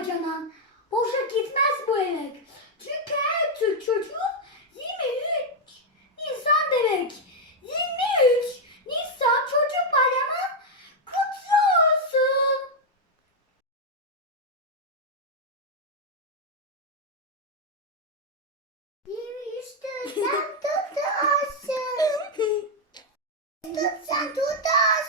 harcanan. Boşa gitmez bu emek. Çünkü her Türk çocuğu 23 Nisan demek. 23 Nisan Çocuk Bayramı kutlu olsun. Yirmi üstü sen tutarsın. Tut sen tutarsın.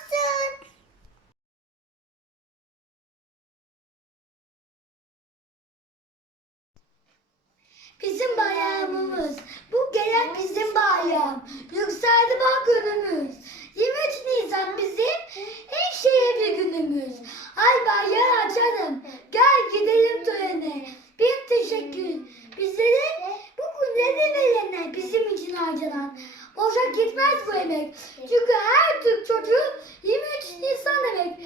Bizim bayramımız. Bu gelen bizim bayram. Yükseldi bak günümüz. 23 Nisan bizim en şerefli günümüz. Ay bayrağı açalım. Gel gidelim törene. Bir teşekkür. Bizlere bu günleri verene bizim için harcanan. Boşa gitmez bu emek. Çünkü her Türk çocuğu 23 Nisan demek.